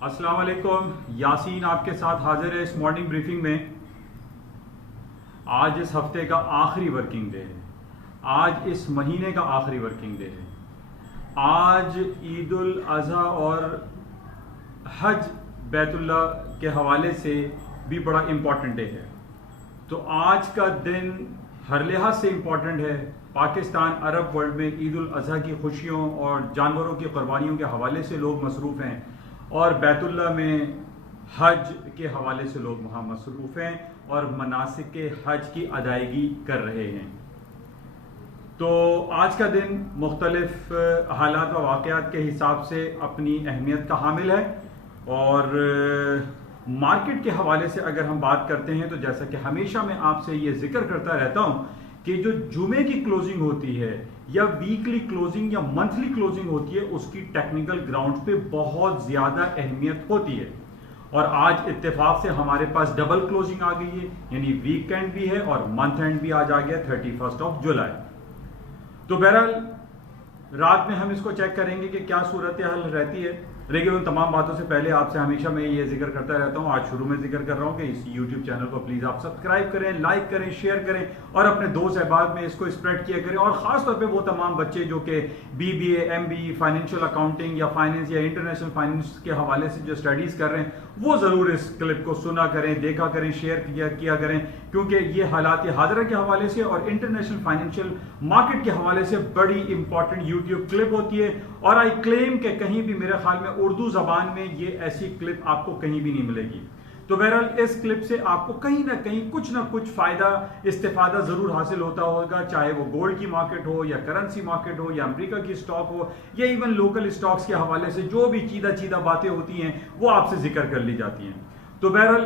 अस्सलाम वालेकुम। यासीन आपके साथ हाजिर है इस मॉर्निंग ब्रीफिंग में। आज इस हफ्ते का आखिरी वर्किंग डे है। आज इस महीने का आखिरी वर्किंग डे है। आज ईद उल अज़हा और हज बैतुल्लाह के हवाले से भी बड़ा इम्पॉर्टेंट डे है। तो आज का दिन हर लिहाज से इम्पॉर्टेंट है। पाकिस्तान अरब वर्ल्ड में ईद उल अज़हा की खुशियों और जानवरों की कुर्बानियों के हवाले से लोग मसरूफ़ हैं और बैतुल्लाह में हज के हवाले से लोग वहाँ मसरूफ़ हैं और मनासिक हज की अदायगी कर रहे हैं। तो आज का दिन मुख्तलिफ हालात व वाक़यात के हिसाब से अपनी अहमियत का हामिल है। और मार्केट के हवाले से अगर हम बात करते हैं तो जैसा कि हमेशा मैं आपसे ये जिक्र करता रहता हूँ कि जो जुमे की क्लोजिंग होती है या वीकली क्लोजिंग या मंथली क्लोजिंग होती है उसकी टेक्निकल ग्राउंड पे बहुत ज़्यादा अहमियत होती है। और आज इत्तेफाक से हमारे पास डबल क्लोजिंग आ गई है, यानी वीकेंड भी है और मंथ एंड भी आज आ गया 31 जुलाई। तो बहरहाल रात में हम इसको चेक करेंगे कि क्या सूरत हाल रहती है। लेकिन उन तमाम बातों से पहले आपसे हमेशा मैं ये जिक्र करता रहता हूँ, आज शुरू में जिक्र कर रहा हूँ कि इस YouTube चैनल को प्लीज़ आप सब्सक्राइब करें, लाइक करें, शेयर करें और अपने दोस्त अहबाब में इसको स्प्रेड किया करें। और ख़ास तौर पे वो तमाम बच्चे जो कि BBA, MBE, फाइनेंशियल अकाउंटिंग या फाइनेंस या इंटरनेशनल फाइनेंस के हवाले से जो स्टडीज़ कर रहे हैं वो ज़रूर इस क्लिप को सुना करें, देखा करें, शेयर किया करें, क्योंकि ये हालात हाज़िरा के हवाले से और इंटरनेशनल फाइनेंशियल मार्केट के हवाले से बड़ी इंपॉर्टेंट यूट्यूब क्लिप होती है। और आई क्लेम कि कहीं भी मेरे ख्याल में उर्दू जबान में ये ऐसी क्लिप आपको कहीं भी नहीं मिलेगी। तो बहरहाल इस क्लिप से आपको कहीं ना कहीं कुछ ना कुछ फायदा इस्तेफादा जरूर हासिल होता होगा, चाहे वो गोल्ड की मार्केट हो या करेंसी मार्केट हो या अमेरिका की स्टॉक हो या इवन लोकल स्टॉक्स के हवाले से जो भी चीदा बातें होती हैं वो आपसे जिक्र कर ली जाती हैं। तो बहरहाल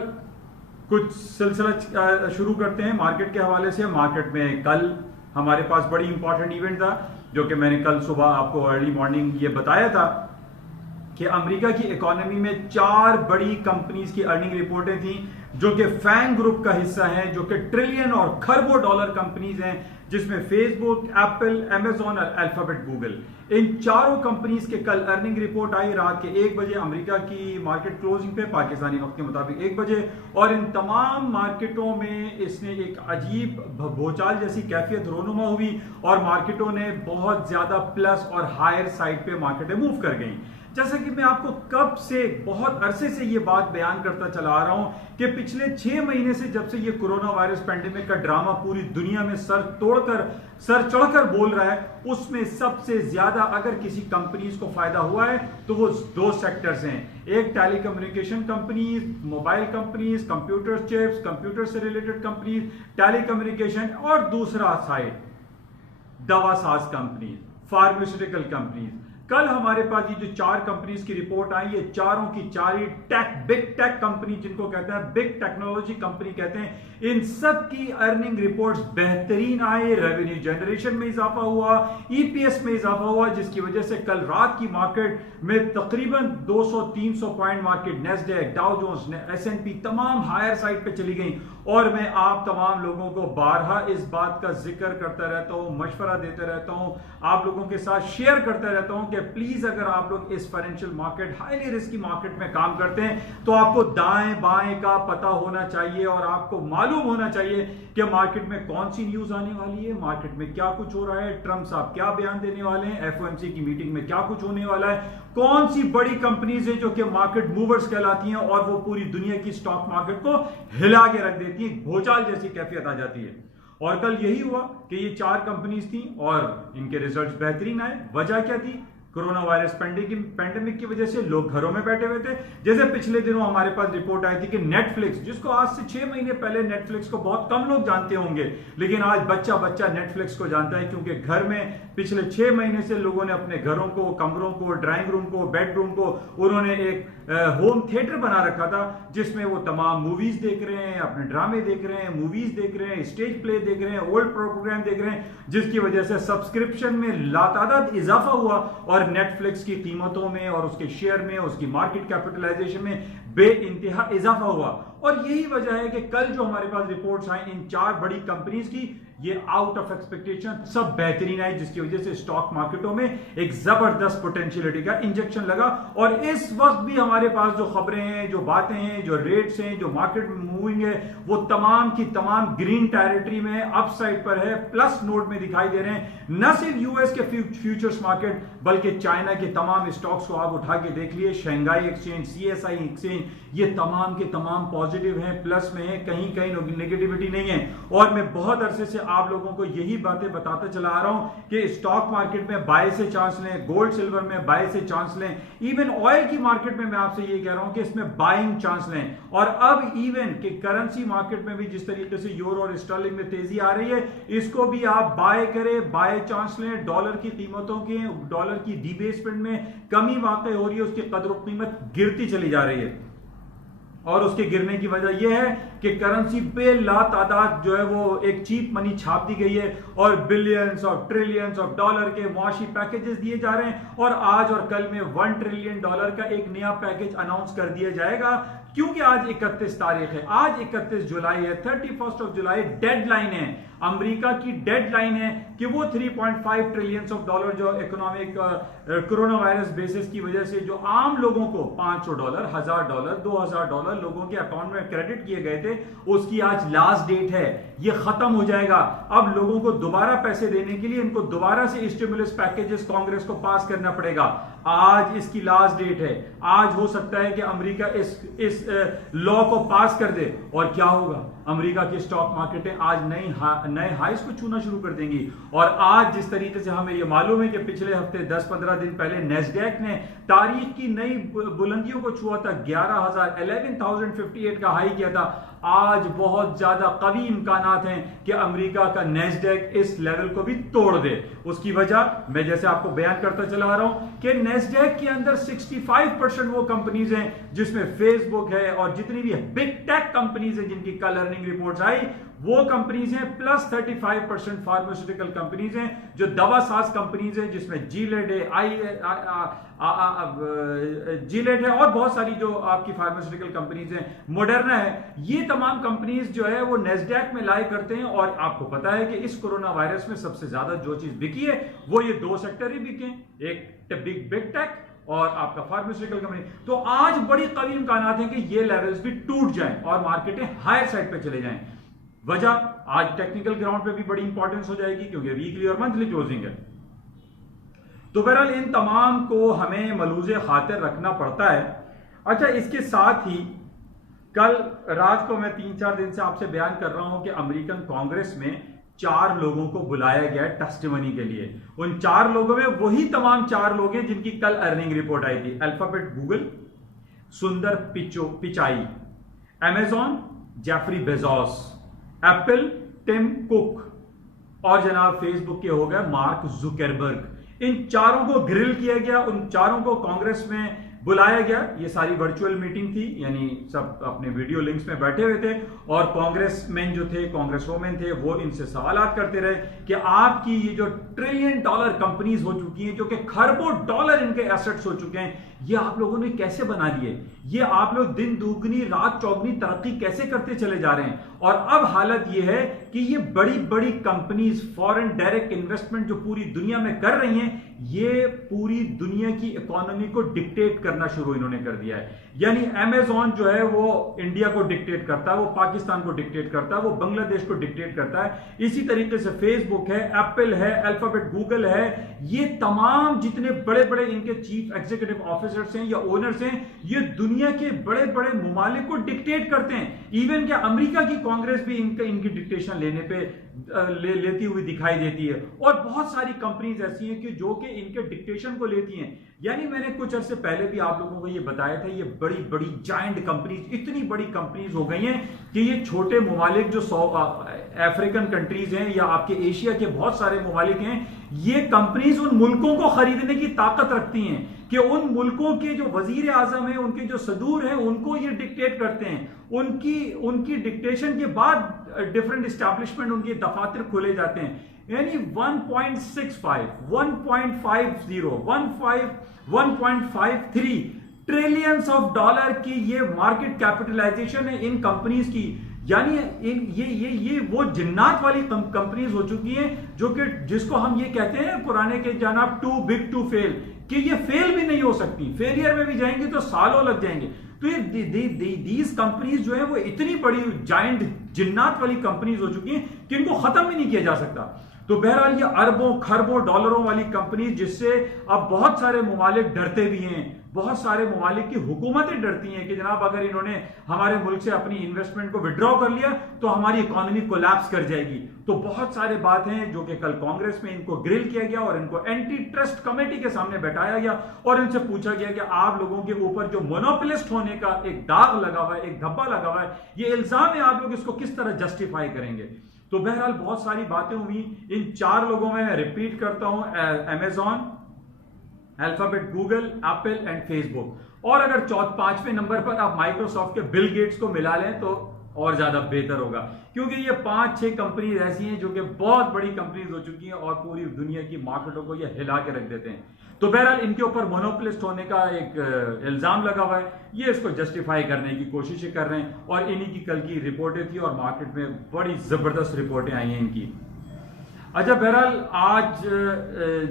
कुछ सिलसिला शुरू करते हैं मार्केट के हवाले से। मार्केट में कल हमारे पास बड़ी इंपॉर्टेंट इवेंट था जो कि मैंने कल सुबह आपको अर्ली मॉर्निंग ये बताया था कि अमेरिका की इकोनॉमी में 4 बड़ी कंपनीज की अर्निंग रिपोर्टें थी जो कि फैंग ग्रुप का हिस्सा हैं, जो कि ट्रिलियन और खरबों डॉलर कंपनीज हैं, जिसमें फेसबुक, एप्पल, अमेजॉन और अल्फाबेट, गूगल, इन चारों कंपनीज के कल अर्निंग रिपोर्ट आई रात के 1 बजे अमेरिका की मार्केट क्लोजिंग पे, पाकिस्तानी वक्त के मुताबिक 1 बजे। और इन तमाम मार्केटों में इसने एक अजीब भूचाल जैसी कैफियत रोनुमा हुई और मार्केटों ने बहुत ज्यादा प्लस और हायर साइड पे मार्केटें मूव कर गई। जैसा कि मैं आपको कब से बहुत अरसे से ये बात बयान करता चला आ रहा हूं कि पिछले 6 महीने से जब से ये कोरोना वायरस पैंडेमिक का ड्रामा पूरी दुनिया में सर चढ़कर बोल रहा है, उसमें सबसे ज्यादा अगर किसी कंपनीज को फायदा हुआ है तो वो 2 सेक्टर्स हैं। एक telecommunication companies, mobile companies, computer chips, computer से रिलेटेड कंपनीज, टेलीकम्युनिकेशन, और दूसरा साइड दवा साज कंपनीज, फार्मास्यूटिकल कंपनीज। कल हमारे पास ये जो 4 कंपनीज की रिपोर्ट आई, ये चारों की चार ही बिग टेक कंपनी जिनको कहते हैं, बिग टेक्नोलॉजी कंपनी कहते हैं, इन सब की अर्निंग रिपोर्ट्स बेहतरीन आए। रेवेन्यू जनरेशन में इजाफा हुआ, EPS में इजाफा हुआ, जिसकी वजह से कल रात की मार्केट में तकरीबन 200-300 point market, Nasdaq, Dow Jones, S&P तमाम हायर साइड पे चली गई। और मैं आप तमाम लोगों को बारहा इस बात का जिक्र करता रहता हूं, मशवरा देता रहता हूं, आप लोगों के साथ शेयर करता रहता हूं कि प्लीज अगर आप लोग इस financial market, highly risky market में काम करते हैं तो आपको दाएं बाएं का पता होना चाहिए और आपको मालूम होना चाहिए कि मार्केट में कौन सी न्यूज आने वाली है, मार्केट में क्या कुछ हो रहा है, ट्रंप साहब क्या बयान देने वाले हैं, FOMC की मीटिंग में क्या कुछ होने वाला है, कौन सी बड़ी कंपनीज है जो कि मार्केट मूवर्स कहलाती हैं और वो पूरी दुनिया की स्टॉक मार्केट को हिला के रख देती है, भूचाल जैसी कैफियत आ जाती है। और कल यही हुआ कि ये 4 कंपनीज थी और इनके रिजल्ट्स बेहतरीन आए। वजह क्या थी? कोरोना वायरस पैंडेमिक की वजह से लोग घरों में बैठे हुए थे। जैसे पिछले दिनों हमारे पास रिपोर्ट आई थी कि नेटफ्लिक्स, जिसको आज से 6 महीने पहले नेटफ्लिक्स को बहुत कम लोग जानते होंगे, लेकिन आज बच्चा बच्चा नेटफ्लिक्स को जानता है, क्योंकि घर में पिछले 6 महीने से लोगों ने अपने घरों को, कमरों को, ड्राइंग रूम को, बेडरूम को उन्होंने एक होम थिएटर बना रखा था जिसमें वो तमाम मूवीज देख रहे हैं, अपने ड्रामे देख रहे हैं, मूवीज देख रहे हैं, स्टेज प्ले देख रहे हैं, ओल्ड प्रोग्राम देख रहे हैं, जिसकी वजह से सब्सक्रिप्शन में लातादाद इजाफा हुआ और नेटफ्लिक्स की कीमतों में और उसके शेयर में, उसकी मार्केट कैपिटलाइजेशन में बेइंतहा इजाफा हुआ। और यही वजह है कि कल जो हमारे पास रिपोर्ट्स आई इन 4 बड़ी कंपनीज की, ये आउट ऑफ एक्सपेक्टेशन सब बेहतरीन आई, जिसकी वजह से स्टॉक मार्केटों में एक जबरदस्त पोटेंशियलिटी का इंजेक्शन लगा। और इस वक्त भी हमारे पास जो खबरें हैं, जो बातें हैं, जो रेट्स हैं, जो मार्केट मूविंग है, वो तमाम की तमाम ग्रीन टेरिटरी में अपसाइड पर है, प्लस नोट में दिखाई दे रहे हैं। न सिर्फ यूएस के फ्यूचर्स मार्केट बल्कि चाइना के तमाम स्टॉक्स को आप उठा के देख लिए, शंघाई एक्सचेंज, सीएसआई एक्सचेंज, ये तमाम के तमाम पॉजिटिव हैं, प्लस में है, कहीं कहीं नेगेटिविटी नहीं है। और मैं बहुत अरसे से आप लोगों को यही बातें बताता चला आ रहा हूं कि स्टॉक मार्केट में बाय से चांस लें, गोल्ड सिल्वर में बाय से चांस लें, इवन ऑयल की मार्केट में मैं आपसे ये कह रहा हूं कि इसमें बाइंग चांस लें। और अब इवन कि करेंसी मार्केट में भी जिस तरीके से यूरो और स्टर्लिंग में तेजी आ रही है, इसको भी आप बाय करें, बाय चांस लें। डॉलर की कीमतों के, डॉलर की डिबेसमेंट में कमी वाकई हो रही है, उसकी कदर कीमत गिरती चली जा रही है। और उसके गिरने की वजह यह है कि करेंसी पे लातादाद जो है वो एक चीप मनी छाप दी गई है और बिलियंस और ट्रिलियंस ऑफ डॉलर के मुआशी पैकेजेस दिए जा रहे हैं। और आज और कल में $1 ट्रिलियन का एक नया पैकेज अनाउंस कर दिया जाएगा, क्योंकि आज 31 तारीख है, आज 31 जुलाई है, 31 जुलाई डेडलाइन है, अमेरिका की डेडलाइन है कि वो $3.5 ट्रिलियन जो इकोनॉमिक कोरोना वायरस बेसिस की वजह से जो आम लोगों को $500, $1000, $2000 लोगों के अकाउंट में क्रेडिट किए गए थे, उसकी आज लास्ट डेट है, ये खत्म हो जाएगा। अब लोगों को दोबारा पैसे देने के लिए इनको दोबारा से स्टिमुलस पैकेजेस कांग्रेस को पास करना पड़ेगा। आज इसकी लास्ट डेट है। आज हो सकता है कि अमेरिका इस लॉ को पास कर दे और क्या होगा, अमेरिका की स्टॉक मार्केटें आज नए हाईस को छूना शुरू कर देंगी। और आज जिस तरीके से हमें यह मालूम है कि पिछले हफ्ते 10-15 दिन पहले नेस्डैक ने तारीख की नई बुलंदियों को छुआ था, 11,058 का हाई किया था। आज बहुत ज्यादा कवी इम्कानात हैं कि अमेरिका का नेस्डैक इस लेवल को भी तोड़ दे। उसकी वजह मैं जैसे आपको बयान करता चला आ रहा हूं कि नेस्डैक के अंदर 65% वो कंपनीज हैं जिसमें फेसबुक है और जितनी भी बिग टेक कंपनीज हैं जिनकी कल अर्निंग रिपोर्ट्स आई, वो कंपनीज हैं, प्लस 35% फार्मास्यूटिकल कंपनीज हैं, जो दवा साज कंपनीज हैं जिसमें जीलेट है और बहुत सारी जो आपकी फार्मास्यूटिकल कंपनीज हैं, मोडर्ना है। ये तमाम कंपनीज जो है वो नेस्डैक में लाई करते हैं। और आपको पता है कि इस कोरोना वायरस में सबसे ज्यादा जो चीज बिकी है वो ये दो सेक्टर ही बिके, एक बिग टेक और आपका फार्मास्यूटिकल कंपनी। तो आज बड़ी कवी इम्कानात हैं कि ये लेवल्स भी टूट जाएं और मार्केटें हायर साइड पे चले जाएं। वजह आज टेक्निकल ग्राउंड पे भी बड़ी इंपॉर्टेंस हो जाएगी क्योंकि वीकली और मंथली क्लोजिंग है। तो बहरहाल इन तमाम को हमें मलूज़े खातिर रखना पड़ता है। अच्छा, इसके साथ ही कल रात को मैं 3-4 दिन से आपसे बयान कर रहा हूं कि अमेरिकन कांग्रेस में 4 लोगों को बुलाया गया टेस्टिमनी के लिए। उन 4 लोगों में वही तमाम 4 लोग हैं जिनकी कल अर्निंग रिपोर्ट आई थी। Alphabet Google Sundar Pichai, Amazon Jeffrey Bezos, Apple Tim Cook और जनाब फेसबुक के हो गए मार्क जुकरबर्ग। इन 4 को ग्रिल किया गया, उन 4 को कांग्रेस में बुलाया गया। ये सारी वर्चुअल मीटिंग थी, यानी सब अपने वीडियो लिंक्स में बैठे हुए थे और कांग्रेसमैन जो थे, कांग्रेस वोमेन थे, वो इनसे सवालात करते रहे कि आपकी ये जो $1 ट्रिलियन कंपनीज हो चुकी हैं, जो कि खरबों डॉलर इनके एसेट्स हो चुके हैं, ये आप लोगों ने कैसे बना लिए? ये आप लोग दिन दुगनी रात चौगनी तरक्की कैसे करते चले जा रहे हैं? और अब हालत ये है कि ये बड़ी बड़ी कंपनीज फॉरेन डायरेक्ट इन्वेस्टमेंट जो पूरी दुनिया में कर रही हैं, ये पूरी दुनिया की इकोनॉमी को डिक्टेट करना शुरू इन्होंने कर दिया है। यानी अमेजॉन जो है वो इंडिया को डिक्टेट करता है, वो पाकिस्तान को डिक्टेट करता है, वो बांग्लादेश को डिक्टेट करता है। इसी तरीके से फेसबुक है, एप्पल है, अल्फाबेट गूगल है, ये तमाम जितने बड़े बड़े इनके चीफ एग्जीक्यूटिव ऑफिसर्स हैं या ओनर्स हैं, ये दुनिया के बड़े बड़े मुमालिक को डिक्टेट करते हैं। इवन क्या अमेरिका की कांग्रेस भी इनकी डिक्टेशन लेने पे लेती हुई दिखाई देती है। और बहुत सारी कंपनीज ऐसी हैं कि जो कि इनके डिक्टेशन को लेती हैं। यानी मैंने कुछ अर्से पहले भी आप लोगों को ये बताया था, ये बड़ी बड़ी जायंट कंपनीज, इतनी बड़ी कंपनीज हो गई हैं कि ये छोटे मुमालिक जो अफ्रीकन कंट्रीज हैं या आपके एशिया के बहुत सारे मुमालिक हैं, ये कंपनीज उन मुल्कों को खरीदने की ताकत रखती हैं कि उन मुल्कों के जो वजीर आजम हैं, उनके जो सदूर हैं, उनको ये डिक्टेट करते हैं। उनकी डिक्टेशन के बाद डिफरेंट एस्टैब्लिशमेंट, उनके दफातर खोले जाते हैं। यानी 1.65, 1.50, 1.53 ट्रिलियंस ऑफ डॉलर की ये मार्केट कैपिटलाइजेशन है इन कंपनीज की, यानी ये वो जिन्नात वाली कंपनीज हो चुकी हैं जो कि जिसको हम ये कहते हैं पुराने के जनाब टू बिग टू फेल, कि ये फेल भी नहीं हो सकती, फेलियर में भी जाएंगे तो सालों लग जाएंगे। तो ये दीज कंपनीज जो है वो इतनी बड़ी जाइंट जिन्नात वाली कंपनीज हो चुकी हैं कि इनको खत्म भी नहीं किया जा सकता। तो बहरहाल ये अरबों खरबों डॉलरों वाली कंपनी जिससे अब बहुत सारे ममालिक डरते भी हैं, बहुत सारे ममालिक की हुकूमतें डरती हैं कि जनाब अगर इन्होंने हमारे मुल्क से अपनी इन्वेस्टमेंट को विड्रॉ कर लिया तो हमारी इकोनॉमी कोलैप्स कर जाएगी। तो बहुत सारे बात हैं जो कि कल कांग्रेस में इनको ग्रिल किया गया और इनको एंटी ट्रस्ट कमेटी के सामने बैठाया गया और इनसे पूछा गया कि आप लोगों के ऊपर जो मोनोपोलिस्ट होने का एक दाग लगा हुआ है, एक धब्बा लगा हुआ है, ये इल्जाम है, आप लोग इसको किस तरह जस्टिफाई करेंगे। तो बहरहाल बहुत सारी बातें हुई। इन 4 लोगों में मैं रिपीट करता हूं, Amazon, alphabet, Google, Apple and Facebook, और अगर 5वें नंबर पर आप माइक्रोसॉफ्ट के बिल गेट्स को मिला लें तो और ज्यादा बेहतर होगा, क्योंकि ये 5-6 कंपनीज ऐसी हैं जो कि बहुत बड़ी कंपनीज हो चुकी हैं और पूरी दुनिया की मार्केटों को ये हिला के रख देते हैं। तो बहरहाल इनके ऊपर मोनोपोलिस्ट होने का एक इल्जाम लगा हुआ है, ये इसको जस्टिफाई करने की कोशिशें कर रहे हैं और इन्हीं की कल की रिपोर्टें थी और मार्केट में बड़ी जबरदस्त रिपोर्टें आई हैं इनकी। अच्छा, बहरहाल आज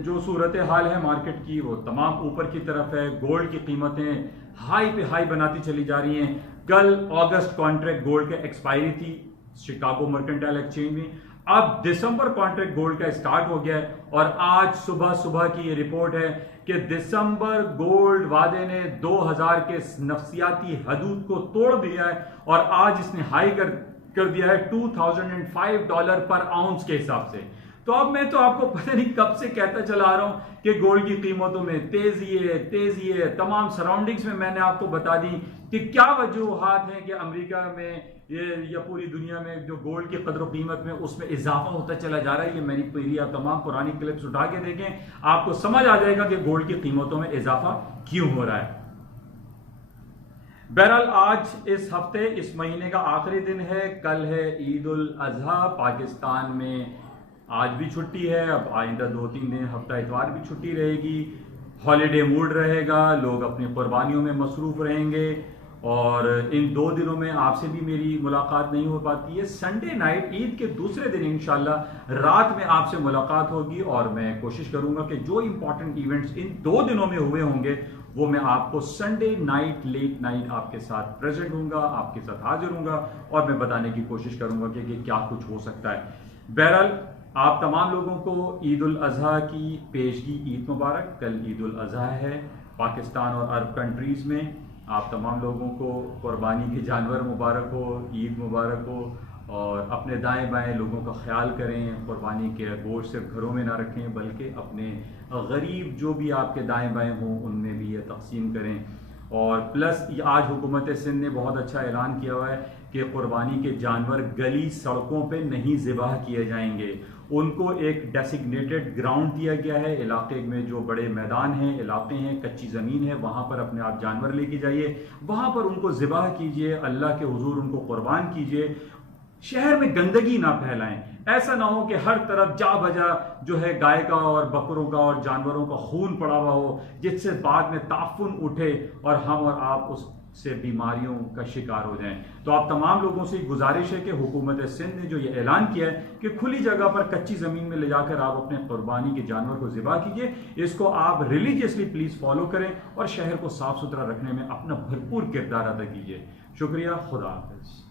जो सूरत हाल है मार्केट की वो तमाम ऊपर की तरफ है। गोल्ड की कीमतें हाई पे हाई बनाती चली जा रही हैं। कल अगस्त कॉन्ट्रैक्ट गोल्ड के एक्सपायरी थी शिकागो मर्केंटाइल एक्सचेंज में, अब दिसंबर कॉन्ट्रैक्ट गोल्ड का स्टार्ट हो गया है और आज सुबह सुबह की ये रिपोर्ट है कि दिसंबर गोल्ड वादे ने 2000 के नफसियाती हदूद को तोड़ दिया है और आज इसने हाई कर दिया है $2005 पर आउंस के हिसाब से। तो अब मैं तो आपको पता नहीं कब से कहता चला आ रहा हूं कि गोल्ड की कीमतों में तेजी है। तमाम सराउंडिंग्स में मैंने आपको बता दी कि क्या वजूहात हैं कि अमेरिका में ये या पूरी दुनिया में जो गोल्ड की कदर कीमत में उसमें इजाफा होता चला जा रहा है। ये मेरी आप तमाम पुरानी क्लिप्स उठा के देखें, आपको समझ आ जाएगा कि गोल्ड की कीमतों में इजाफा क्यों हो रहा है। बहरहाल आज इस हफ्ते इस महीने का आखिरी दिन है, कल है ईद उल अजहा। पाकिस्तान में आज भी छुट्टी है, अब आइंदा 2-3 दिन हफ्ता इतवार भी छुट्टी रहेगी, हॉलीडे मूड रहेगा, लोग अपनी कुर्बानियों में मसरूफ रहेंगे और इन 2 दिनों में आपसे भी मेरी मुलाकात नहीं हो पाती है। संडे नाइट ईद के दूसरे दिन इंशाल्लाह रात में आपसे मुलाकात होगी और मैं कोशिश करूंगा कि जो इंपॉर्टेंट इवेंट्स इन 2 दिनों में हुए होंगे वो मैं आपको संडे नाइट लेट नाइट आपके साथ प्रेजेंट हूंगा, आपके साथ हाजिर हूंगा और मैं बताने की कोशिश करूंगा कि क्या कुछ हो सकता है। बहरहाल आप तमाम लोगों को ईद उल अजहा की पेशगी ईद मुबारक। कल ईद उल अजहा है पाकिस्तान और अरब कंट्रीज़ में। आप तमाम लोगों को कुर्बानी के जानवर मुबारक हो, ईद मुबारक हो और अपने दाएं बाएं लोगों का ख्याल करें। कुर्बानी के गोश्त सिर्फ घरों में ना रखें बल्कि अपने गरीब जो भी आपके दाएं बाएं हों उनमें भी ये तकसीम करें। और प्लस आज हुकूमत सिंध ने बहुत अच्छा ऐलान किया हुआ है कि कुर्बानी के जानवर गली सड़कों पे नहीं ज़िबाह किए जाएंगे, उनको एक डेसिग्नेटेड ग्राउंड दिया गया है। इलाके में जो बड़े मैदान हैं, इलाके हैं, कच्ची ज़मीन है, वहाँ पर अपने आप जानवर लेके जाइए, वहाँ पर उनको ज़िबाह कीजिए, अल्लाह के हुजूर उनको कुर्बान कीजिए। शहर में गंदगी ना फैलाएं, ऐसा ना हो कि हर तरफ जा बजा जो है गाय का और बकरों का और जानवरों का खून पड़ा हुआ हो जिससे बाद में ताफुन उठे और हम और आप उससे बीमारियों का शिकार हो जाएं। तो आप तमाम लोगों से गुजारिश है कि हुकूमत सिंध ने जो ये ऐलान किया है कि खुली जगह पर कच्ची ज़मीन में ले जाकर आप अपने कुर्बानी के जानवर को ज़िबा कीजिए, इसको आप रिलीजियसली प्लीज़ फॉलो करें और शहर को साफ सुथरा रखने में अपना भरपूर किरदार अदा कीजिए। शुक्रिया, खुदा हाफिज़।